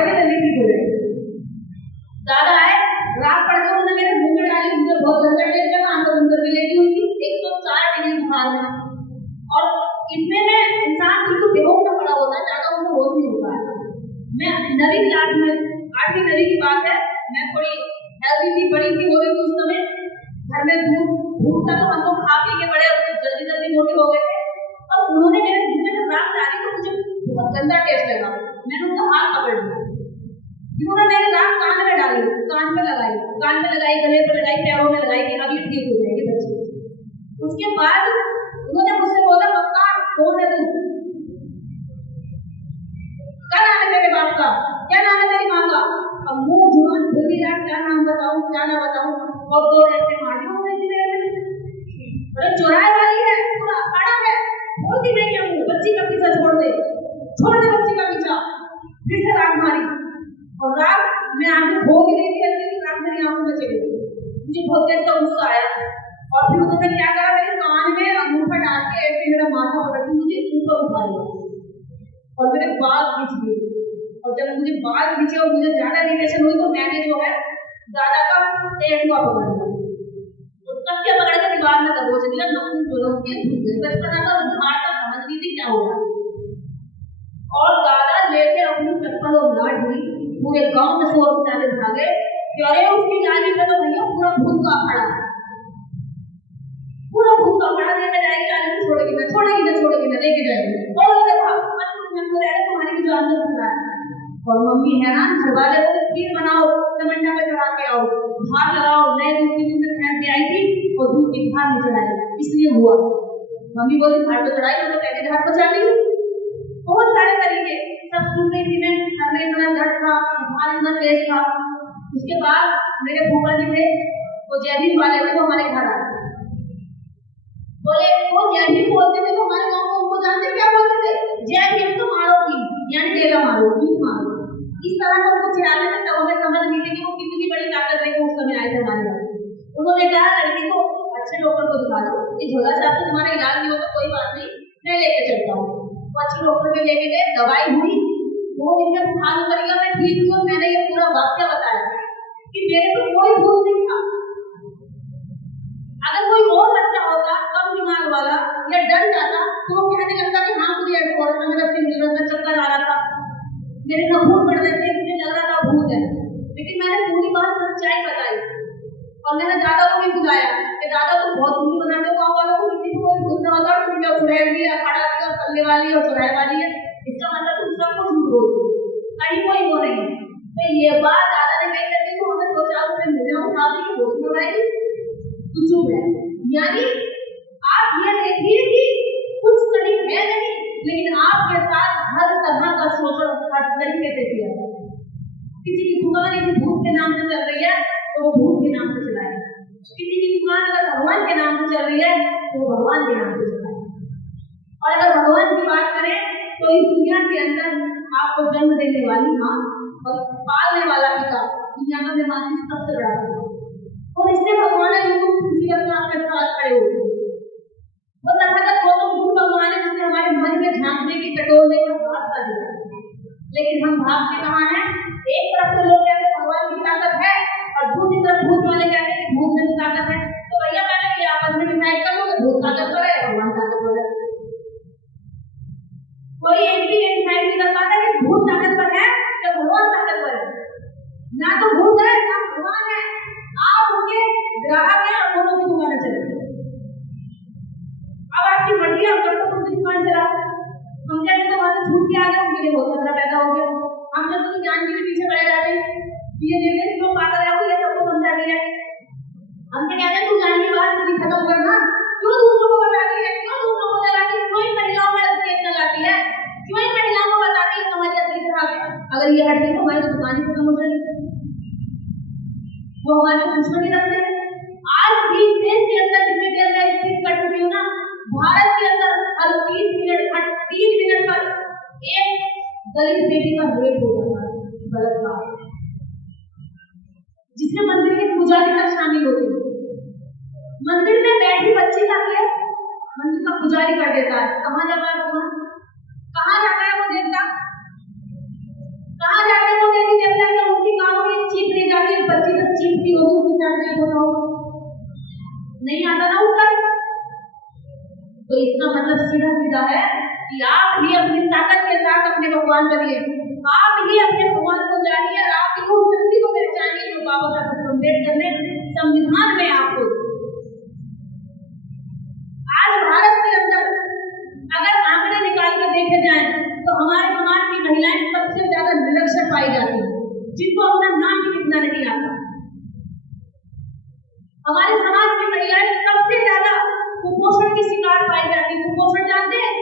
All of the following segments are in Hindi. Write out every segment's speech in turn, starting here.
पड़ेगा जल्दी ठीक हो जाएगी। दादा आए, रात पड़ गई, उन्होंने मेरे मुंह में डाली, मुझे बहुत गंदा टेस्ट लगा, आंखों अंदर भी लेती हुई 104 डिग्री बुखार में, और इतने में इंसान बिल्कुल बेहोश ना पड़ा होता है, ज्यादा उनको होश नहीं होता है। मैं 9वीं क्लास में, 8वीं 9वीं की बात है, मैं थोड़ी हेल्दी थी, बड़ी थी, हो रही थी उस समय, घर में दूध था, तो हम लोग खा पी के बड़े जल्दी जल्दी मोटे हो गए थे। और उन्होंने मेरे मुंह में जब रात डाली तो मुझे बहुत गंदा टेस्ट लगा, मैंने उनका हाथ पकड़ लिया, उन्होंने मेरी रात कान में डाली, कान में लगाई, गले पे लगाई, पैरों में लगाई कि अब ये ठीक हो जाएगी बच्चे। उसके बाद उन्होंने मुझसे बोला, पक्का कौन है तू, क्या नाम है तेरे बाप का, क्या नाम है तेरी माँ का? अब मुंह जुबान खुल गया, क्या नाम बताऊं क्या ना बताऊं, और 2 ऐसे मारी अरे चौराहे वाली है, पूरा खड़ा है, बोल दी नहीं है, बच्ची का पीछा छोड़ दे बच्ची का पीछा। फिर से रात मारी, और रात में आंखें खो ही नहीं थी, लेकिन रात मेरी आंखों में चली गई। मुझे बहुत देर तक गुस्सा आया, और फिर उन्होंने क्या करा, मेरे कान में अंगूठा डाल के ऐसे मेरा माथा पकड़ के मुझे ऊपर उठा लिया, और मेरे बाल खींच दिए। और जब मुझे बाल खींचे और मुझे ज्यादा इरिटेशन हुई, तो मैंने जो है दादा का टेटुआ पकड़ लिया, तकिया पकड़ के दीवार में दबोच दिया, नखून दोनों के घुस गए। बचपना था, बुखार था, समझ नहीं थी क्या हो रहा है। और दादा लेके अपनी चप्पल और लाट हुई, पूरे गांव में शोर मचाने भागे कि अरे उसकी लाली पे तो भैया पूरा भूत का खड़ा है, पूरा भूत का खड़ा लेके जाएगी, लाली को छोड़ेगी ना लेके जाएगी, और बोले तुम्हारी भी जान तो खतरा है। और मम्मी हैरान, घर वाले बोले खीर बनाओ, चमंडा पे चढ़ा के आओ, भार लगाओ, नए दूध की दूध में फेंक के आई थी, और दूध की भार नहीं चढ़ाई, इसलिए हुआ। मम्मी बोली भार तो चढ़ाई, मैं तो पहले भार को चढ़ा दी। बहुत सारे तरीके सब सुन रही थी मैं, हमें इतना दर्द था, भार इतना तेज था। उसके बाद मेरे फूफा जी थे, वो जयदीप वाले थे, वो हमारे घर आए, बोले वो जयदीप बोलते थे, तो हमारे गाँव को उनको जानते क्या बोलते थे, जयदीप तो मारोगी, यानी डेला मारो, भूत मारो, इस तरह का कुछ चिल्लाते थे। तब हमें समझ नहीं थी कि वो कितनी बड़ी ताकत लेकर उस समय आए थे हमारे घर। उन्होंने कहा लड़की को अच्छे डॉक्टर को दिखा दो, इस झोला साहब से तुम्हारा इलाज नहीं होता, कोई बात नहीं, मैं लेके चलता हूँ। वो अच्छे डॉक्टर के लेके गए, दवाई हुई, 2 दिन में बुखार उतर गया, मैं ठीक हुई। मैंने ये पूरा वाक्य बताया कि मेरे को कोई भूत नहीं था। अगर कोई और बच्चा होता कम दिमाग वाला या डर जाता, तो वो कहने लगता कि हाँ मुझे ऐसे हो रहा था, मेरा सिर हिल रहा था, चक्कर आ रहा था, मेरे नाखून पड़ रहे थे, मुझे लग रहा था भूत है। लेकिन मैंने पूरी बात सच्चाई बताई, और मैंने दादा को भी बुलाया कि दादा तुम बहुत दूरी बनाते हो, गाँव वालों को किसी को कोई भूत ना होता, तुम क्या चुड़ैल भी अखाड़ा भी और पल्ले वाली और चुराई वाली है, इसका मतलब तुम सबको झूठ बोलते हो, कहीं कोई वो नहीं है। तो ये बात दादा ने कही करके तो हमें 2-4 रुपए मिले, हम काफी की भूत बनाई, तू चुप है। यानी आप ये देखिए कि कुछ करीब है नहीं, लेकिन आपके साथ हर तरह का शोषण हर तरीके से किया जाता है। किसी की दुकान यदि भूत के नाम से चल रही है तो वो भूत के नाम से चलाएगा, किसी की दुकान अगर भगवान के नाम से चल रही है तो वो भगवान के नाम से चलाएगा। और अगर भगवान की बात करें तो इस दुनिया के अंदर आपको जन्म देने वाली माँ और पालने वाला पिता दुनिया का निर्माण सबसे बड़ा है, और इससे भगवान है जो जीवन में आपके साथ खड़े होते हैं। वो तथागत गौतम बुद्ध भगवान है जिसने हमारे मन में झांकने की टटोलने का रास्ता दिया, लेकिन हम भागते कहाँ हैं? एक तरफ तो लोग कहते हैं भगवान की ताकत है, और दूसरी तरफ भूत वाले कहते हैं भूत में ताकत है। तो भैया पहले ये आपस में डिसाइड कर लो कि भूत ताकतवर है भगवान ताकतवर है। कोई एक भी डिसाइड नहीं कर पाता कि भूत ताकतवर है या भगवान ताकतवर है। ना तो भूत है ना भगवान है, आप उनके ग्राहक हैं और दोनों की दुकान चलती है। अब आपकी मर्जी है, कब तक उनकी दुकान चलाओ। हम कहते तो वहां से छूट के आ गए, उनके लिए बहुत खतरा पैदा हो गया। हम जब उसकी जान के पीछे पड़े जाते हैं, ये देखते क्यों पागल है, ये सबको समझा दिया है। हमसे कहते हैं तू जान की बात तुझे खत्म करना, क्यों दूसरों को बताती है, क्यों दूसरों को जलाती है, क्यों महिलाओं में केस लगाती है, क्यों महिलाओं को बताती है हमारी असली तरह। अगर ये हट गई तो हमारी दुकान ही खत्म हो जाएगी, वो हमारे दुश्मनी रखते हैं। आज भी देश के अंदर जितने देर मैं स्पीच कर चुकी हूँ ना, भारत के अंदर हर 3 मिनट पर एक दलित बेटी का रेप हो रहा है, गलत बात, जिसमें मंदिर के पुजारी तक शामिल होते हैं। मंदिर में बैठी बच्ची का केस मंदिर का पुजारी कर देता है। कहाँ जाता है वो देवता, कहाँ जाता है वो की बच्ची तक चीखती होगी, उसके साथ नहीं होना होगा, नहीं आता ना उत्तर। तो इसका मतलब सीधा सीधा है कि आप ही अपनी ताकत के साथ अपने भगवान बनिए, आप ही अपने भगवान को जानिए, आप ही उस शक्ति को पहचानिए जो बाबा साहब अम्बेडकर ने संविधान में आपको। आज भारत के अंदर अगर आंकड़े निकाल के देखे जाएं तो हमारे समाज की महिलाएं सबसे ज्यादा निरक्षर पाई जाती हैं, जिनको अपना नाम भी लिखना नहीं आता। हमारे समाज की महिलाएं सबसे ज्यादा कुपोषण की शिकार पाई जाती है। कुपोषण जानते हैं,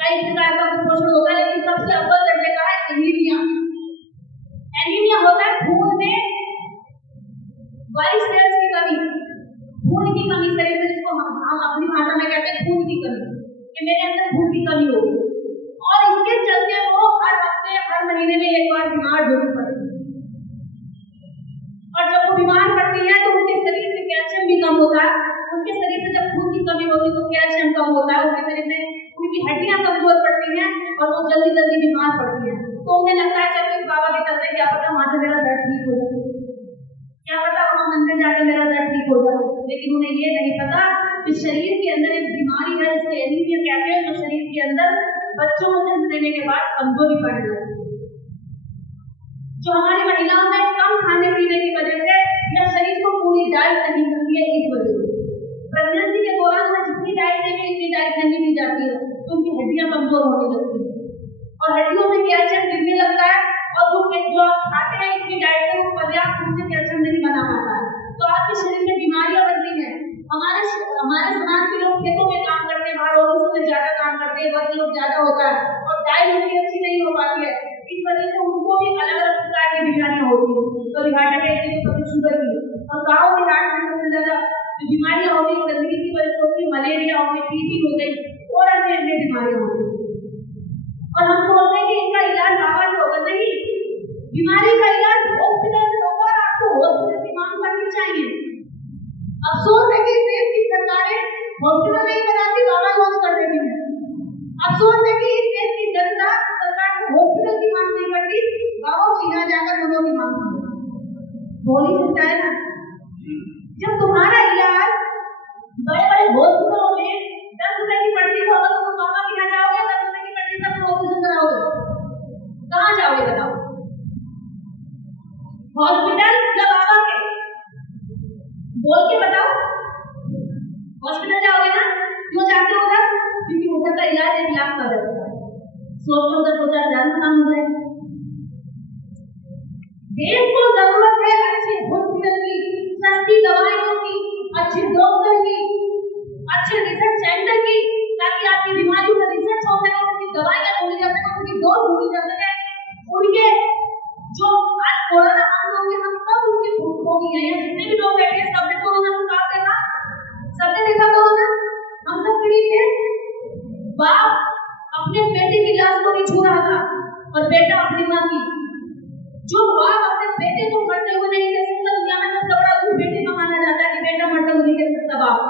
कई प्रकार का कुपोषण होता है, लेकिन सबसे अव्वल दर्जे का है एनीमिया। एनीमिया होता है खून में वाइट सेल्स की कमी, खून की कमी शरीर में, जिसको हम अपनी भाषा में कहते हैं खून की कमी, कि मेरे अंदर खून की कमी हो गई। और इसके चलते वो हर हफ्ते हर महीने में एक बार बीमार जरूर पड़ती है। और जब वो बीमार पड़ती है तो उनके शरीर से कैल्शियम भी कम होता है। उनके शरीर से जब खून की कमी होती है तो कैल्शियम कम होता है, उनके शरीर से उनकी हड्डियां कमजोर पड़ती हैं और वो जल्दी जल्दी बीमार पड़ती हैं। तो उन्हें लगता है चलो इस बाबा के चलते क्या पता वहां से मेरा दर्द ठीक हो जाए, क्या पता वहां मंदिर जाके मेरा दर्द ठीक हो जाए। लेकिन उन्हें ये नहीं पता कि शरीर के अंदर एक बीमारी है जिसे एनीमिया कहते हैं, जो शरीर के अंदर बच्चों को जन्म देने के बाद कमजोरी पड़ जाती है। जो हमारी महिलाओं में कम खाने पीने की वजह से या शरीर को पूरी डाइट नहीं मिलती है, इस वजह से प्रेगनेंसी के दौरान में जितनी डाइट देंगे इतनी डाइट नहीं दी जाती है, तो उनकी हड्डियां कमजोर होने लगती है और हड्डियों से कैल्शियम गिरने लगता है। और जो आप खाते हैं इतनी डाइट से वो पर्याप्त रूप से कैल्शियम नहीं बना पाता है, तो आपके शरीर में बीमारियां बनती हैं। हमारे समाज के लोग खेतों में काम करते हैं, बाहर ऑफिसों में ज्यादा काम करते हैं, वर्कलोड ज्यादा होता है और डाइट उनकी अच्छी नहीं हो पाती है। इस वजह से उनको भी अलग अलग प्रकार की बीमारियां होती हैं, कभी हार्ट अटैक की, कभी शुगर की। और गाँव के रात में सबसे ज्यादा जो बीमारियां होती है गंदगी की वजह से होती है, मलेरिया हो गई, टीबी हो गई और अन्य अन्य बीमारियां होती है। और हम सोचते हैं कि इनका इलाज बाबा से होगा, नहीं, बीमारी का इलाज हॉस्पिटल से होगा और आपको हॉस्पिटल की मांग करनी चाहिए। अफसोस है कि देश की सरकारें हॉस्पिटल नहीं बनाती, बाबा लॉन्च कर देती है। अफसोस है कि इस देश की जनता सरकार को हॉस्पिटल की मांग नहीं करती, बाबा को यहाँ जाकर लोगों की मांग करती। बोल ही सकता है ना, जब तुम्हारा इलाज बड़े बड़े हॉस्पिटलों में 10 रुपए की पट्टी से होगा तो तुम बाबा के यहाँ जाओगे, 10 रुपए की पट्टी से तुम ऑपरेशन कराओगे, कहाँ जाओगे बताओ? हॉस्पिटल या बाबा के? बोल के बताओ। हॉस्पिटल जाओगे ना, क्यों जाते हो उधर? क्योंकि उधर का इलाज 1 लाख का रहता है, सोचो उधर 2,000 का काम हो जाएगा। देश को जरूरत है अच्छे हॉस्पिटल की, सस्ती दवाइयों की, अच्छे डॉक्टर की, अच्छे रिसर्च सेंटर की, ताकि आपकी बीमारियों का रिसर्च हो सके, उनकी दवाइयां ढूंढी जा सके, उनकी डोज ढूंढी जा सके, उनके जो आज कोरोना महामारी में हम सब उनकी भोगी हैं। यहाँ जितने भी लोग बैठे हैं सबने कोरोना को साथ देखा, सबने देखा कोरोना, हम सब पीड़ित थे। बाप अपने बेटे की लाश को नहीं छू रहा था और बेटा अपनी मां की। जो बाप अपने बेटे को मरते हुए नहीं देख सकता, दुनिया में सबसे बड़ा दुख बेटे का माना जाता है कि बेटा मरते हुए नहीं देख सकता। बाप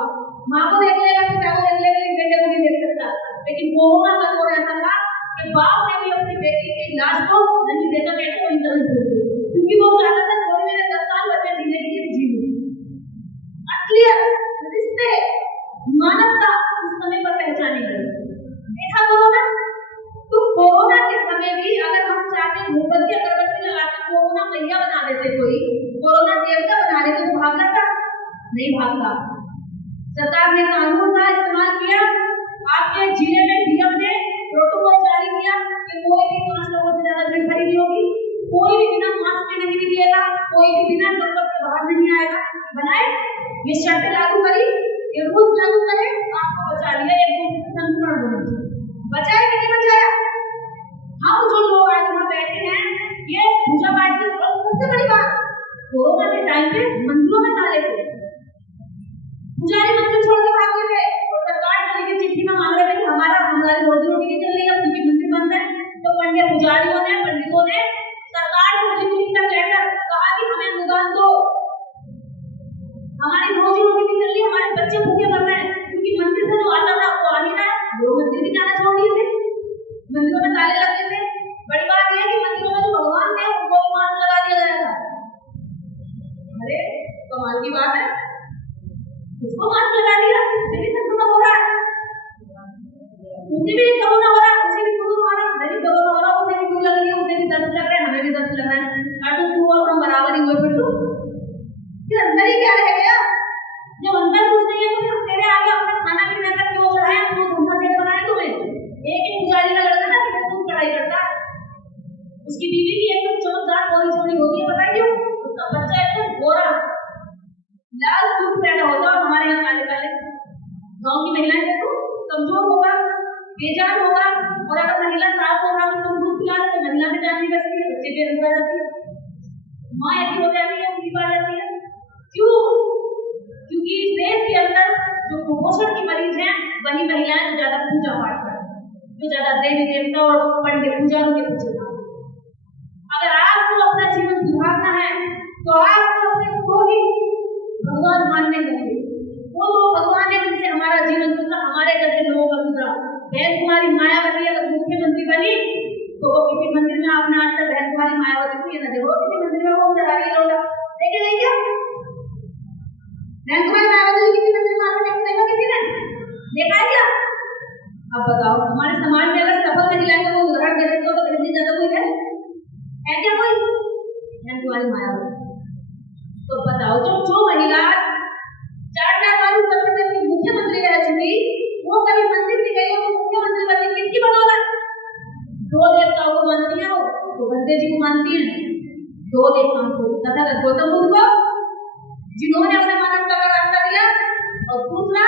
मां को देख लेगा, पिता को देख लेगा, लेकिन बेटे को नहीं देख सकता। लेकिन कोरोना का दौर ऐसा था कि बाप ने भी अपनी बेटी की लाश को नहीं देखा, बेटे को इंटरव्यू, क्योंकि वो चाहता था कोई मेरे 10 साल बच्चे जीने के लिए जीवे। असलियत, रिश्ते, मानवता उस समय पर पहचाने गए। देखा कोरोना, तो कोरोना के समय भी अगर हम चाहते मोमबत्ती अगरबत्ती लगाते कोरोना मैया बना देते, कोई कोरोना देवता बना देते, तो भागता था? नहीं भागता। सरकार ने कानून का इस्तेमाल किया, आपके जिले में डीएम ने प्रोटोकॉल जारी किया कि कोई भी 5 लोगों से ज्यादा भीड़ खड़ी नहीं होगी, कोई भी बिना मास्क के नहीं निकलेगा, कोई भी बिना दस्तक के बाहर नहीं आएगा। बनाए ये शर्त लागू करी, ये रूल्स लागू करे, आपको बचा लिया। एक दूसरे से संक्रमण होने से बचाया कि नहीं बचाया? हम जो लोग आज यहाँ बैठे हैं, ये पूजा पाठ की सबसे बड़ी बात, कोरोना के टाइम पे मंदिरों में ताले थे, पुजारी मंदिर छोड़ के भाग गए थे और सरकार को लेकर चिट्ठी में मांग रहे थे कि हमारी रोजी रोटी नहीं चलेगा क्योंकि मंदिर बंद है। तो पंडित पुजारियों ने, पंडितों ने सरकार को लिखकर लेटर कहा कि हमें अनुदान दो, हमारी रोजी रोटी नहीं चल रही, हमारे बच्चे भूखे मर रहे हैं, क्योंकि मंदिर से जो आता था वो आ नहीं रहा है। लोग मंदिर भी जाना छोड़ दिए थे, मंदिरों में ताले लगे थे। बड़ी बात यह है कि मंदिरों में जो भगवान थे उनको भी मास्क लगा दिया गया था, ना तो तू और हम बराबर ही हुए, फिर अंदर ही क्या रह गया? जब अंदर कुछ नहीं है तो फिर तेरे आगे अपना खाना पीना का क्यों चढ़ाया? तू घूमना सेट बनाए तुम्हें? एक ही पुजारी का लड़का ना कि तू चढ़ाई करता, उसकी बीवी भी एकदम चमकदार गोरी सोनी होगी, पता क्यों? उसका बच्चा एकदम गोरा लाल दूध पैदा होता और हमारे यहाँ काले काले। गाँव की महिलाएं देखो, कमजोर होगा, बेजान होगा, और अगर महिला साफ होगा तो तुम दूध पिला तो महिला में जान नहीं बचती है, बच्चे के अंदर आ जाती है, माँ ऐसी हो जाती है, उंगली पा जाती है। क्यों? क्योंकि इस देश के अंदर जो कुपोषण की मरीज हैं वही महिलाएं जो ज्यादा पूजा पाठ करती हैं, जो ज्यादा देवी देवता और पंडित पूजारों के पीछे भागती हैं। अगर आपको अपना जीवन सुधारना है तो आपको अपने को ही भगवान मानने लगे। वो भगवान है जिनसे हमारा जीवन सुधरा, हमारे जैसे लोगों का सुधरा। बहन कुमारी मायावती अगर मुख्यमंत्री बनी तो वो किसी मंदिर में आपने आज तक बहन कुमारी मायावती को ये न देखो किसी मंदिर में वो चढ़ा रही लोटा, देखे नहीं क्या? बहन कुमारी मायावती को किसी मंदिर में आपने देखा? किसी ने देखा है क्या? अब बताओ, हमारे समाज में अगर सफल महिलाएं को उदाहरण दे देते हो तो कितनी ज्यादा कोई है क्या? कोई बहन कुमारी मायावती। तो बताओ, जो महिला 4 बार उत्तर प्रदेश की मुख्यमंत्री रह चुकी, वो कभी मंदिर नहीं गई तो मुख्यमंत्री बनी किसकी बदौलत? दो देवताओं को मानती है, वो गंगे जी को मानती है, दो देवताओं को, तथागत गौतम बुद्ध को जिन्होंने अपने मानवता का रास्ता दिया, और दूसरा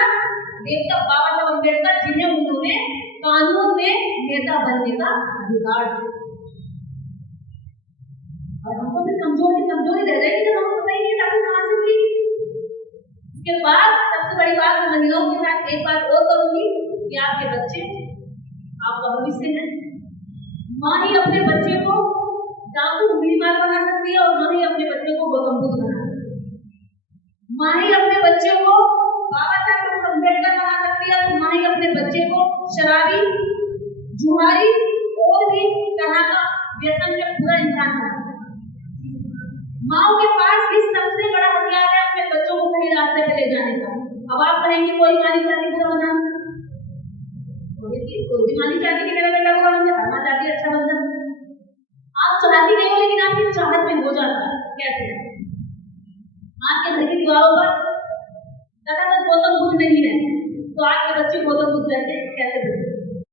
देवता बाबा साहब अम्बेडकर जिन्हें उन्होंने कानून में नेता बनने का अधिकार दिया। और हमको भी कमजोरी रह गई कि हमको पता ही नहीं था कहां से मिली। इसके बाद सबसे बड़ी बात मैं महिलाओं के साथ एक बात और करूंगी कि आपके बच्चे आपका भविष्य है। माँ ही अपने बच्चे को डाकू बीमार बना सकती है और माँ ही अपने बच्चे को गौतम बुद्ध बना सकती है। माँ ही अपने बच्चे को बाबा साहब अम्बेडकर बना सकती है और माँ ही अपने बच्चे को शराबी, जुआरी और भी तरह का व्यसन से पूरा इंसान बना सकती है। माओ के पास ही सबसे बड़ा हथियार है अपने बच्चों को सही रास्ते पे ले जाने का। अब आप कहेंगे कोई मानी जाती बुरा बना, कोई भी मानी जाती कि मेरा बेटा बुरा बन जाए, हर माँ चाहती अच्छा बन जाए। आप चाहती नहीं हो लेकिन आपकी चाहत में हो जाता है। कैसे? आपके घर की दीवारों पर तथागत गौतम बुद्ध नहीं है तो आपके बच्चे गौतम बुद्ध जैसे कैसे बने?